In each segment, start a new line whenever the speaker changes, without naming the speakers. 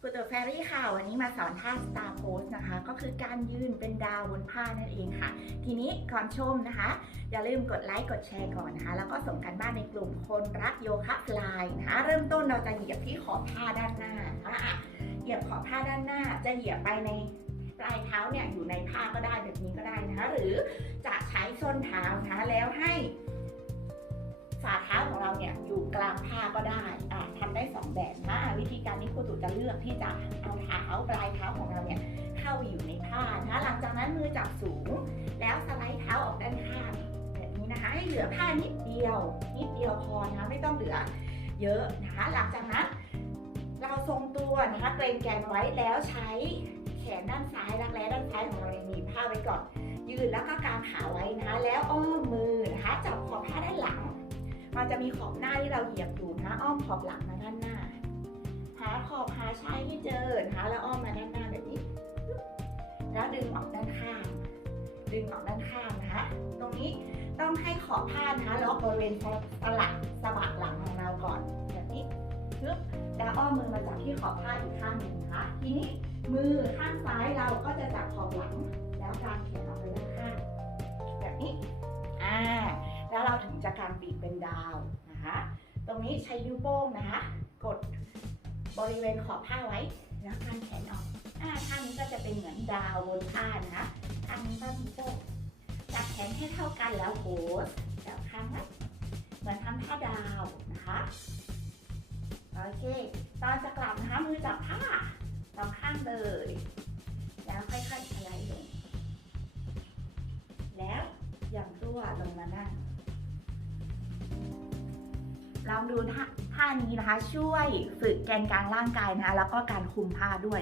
ครูตัวแฟรี่ค่ะ วันนี้มาสอนท่า Star Pose นะคะ ก็คือการยืนเป็นดาวบนผ้านั่นเองค่ะ ทีนี้ก่อนชมนะคะ อย่าลืมกดไลค์กดแชร์ก่อนนะคะ แล้วก็ส่งกันบ้านในกลุ่มคนรักโยคะฟลายนะคะ เริ่มต้นเราจะเหยียบที่ขอบผ้าด้านหน้าอะเหยียบขอบผ้าด้านหน้า จะเหยียบไปในปลายเท้าเนี่ยอยู่ในผ้าก็ได้แบบนี้ก็ได้นะคะ หรือจะใช้ส้นเท้านะคะแล้วให้ฝ่าเท้าของเราเนี่ยอยู่กลางผ้าก็ได้ ครูตุจะเลือกที่จะเอาเท้าปลายเท้าของเราเนี่ยเข้าไปอยู่ในผ้านะคะหลังจากนั้นมือจับสูง แล้วสไลด์เท้าออกด้านข้างแบบนี้นะคะ ให้เหลือผ้านิดเดียว นิดเดียวพอนะคะไม่ต้องเหลือเยอะนะคะ หลังจากนั้น เราทรงตัวนะคะเกรงแกนไว้แล้วใช้แขนด้านซ้ายรักแร้ด้านซ้ายของเราเนี่ยหนีผ้าไว้ก่อน ยืนแล้วก็กางขาไว้นะคะแล้วอ้อมมือนะคะจับขอบผ้าด้านหลัง มันจะมีขอบหน้าที่เราเหยียบอยู่นะคะอ้อมขอบหลังมาด้านหน้า หาขอบหาชายให้เจอนะคะแล้วอ้อมมาด้านหน้าแบบนี้ แล้วดึงออกด้านข้าง ดึงออกด้านข้างนะคะ ตรงนี้ต้องให้ขอบผ้านะคะล็อกบริเวณสลักสะบักหลังของเราก่อนแบบนี้ปึ๊บแล้วอ้อมมือมาจับที่ขอบผ้าอีกข้างหนึ่งนะคะ ทีนี้มือข้างซ้ายเราก็จะจับขอบหลัง แล้วกางแขนออกไปด้านข้างแบบนี้ อ่า แล้วเราถึงจะการปีกเป็นดาวนะคะ ตรงนี้ใช้นิ้วโป้งนะคะ กด บริเวณขอบผ้าไว้ แล้วการแขนออกอ่าท่านี้ก็จะเป็นเหมือนดาวบนผ้านะคะท่านี้ก็นิ้วโป้จับแขนให้เท่ากันแล้วโพสจับข้างไว้เหมือนทำท่าดาวนะคะโอเค ตอนจะกลับนะคะมือจับผ้าสองข้างเลย แล้วค่อยๆสไลด์ลงแล้วย่างตัวลงมานั่ง ลองดูท่าท่านี้นะคะ ช่วยฝึกแกนกลางร่างกายนะคะ แล้วก็การคุมผ้าด้วย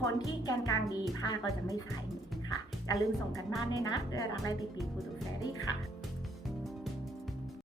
คนที่แกนกลางดีผ้าก็จะไม่สายหนีค่ะอย่าลืมส่งกันบ้านด้วยนะด้วยรักและปีปีฟูตูแฟรี่ค่ะ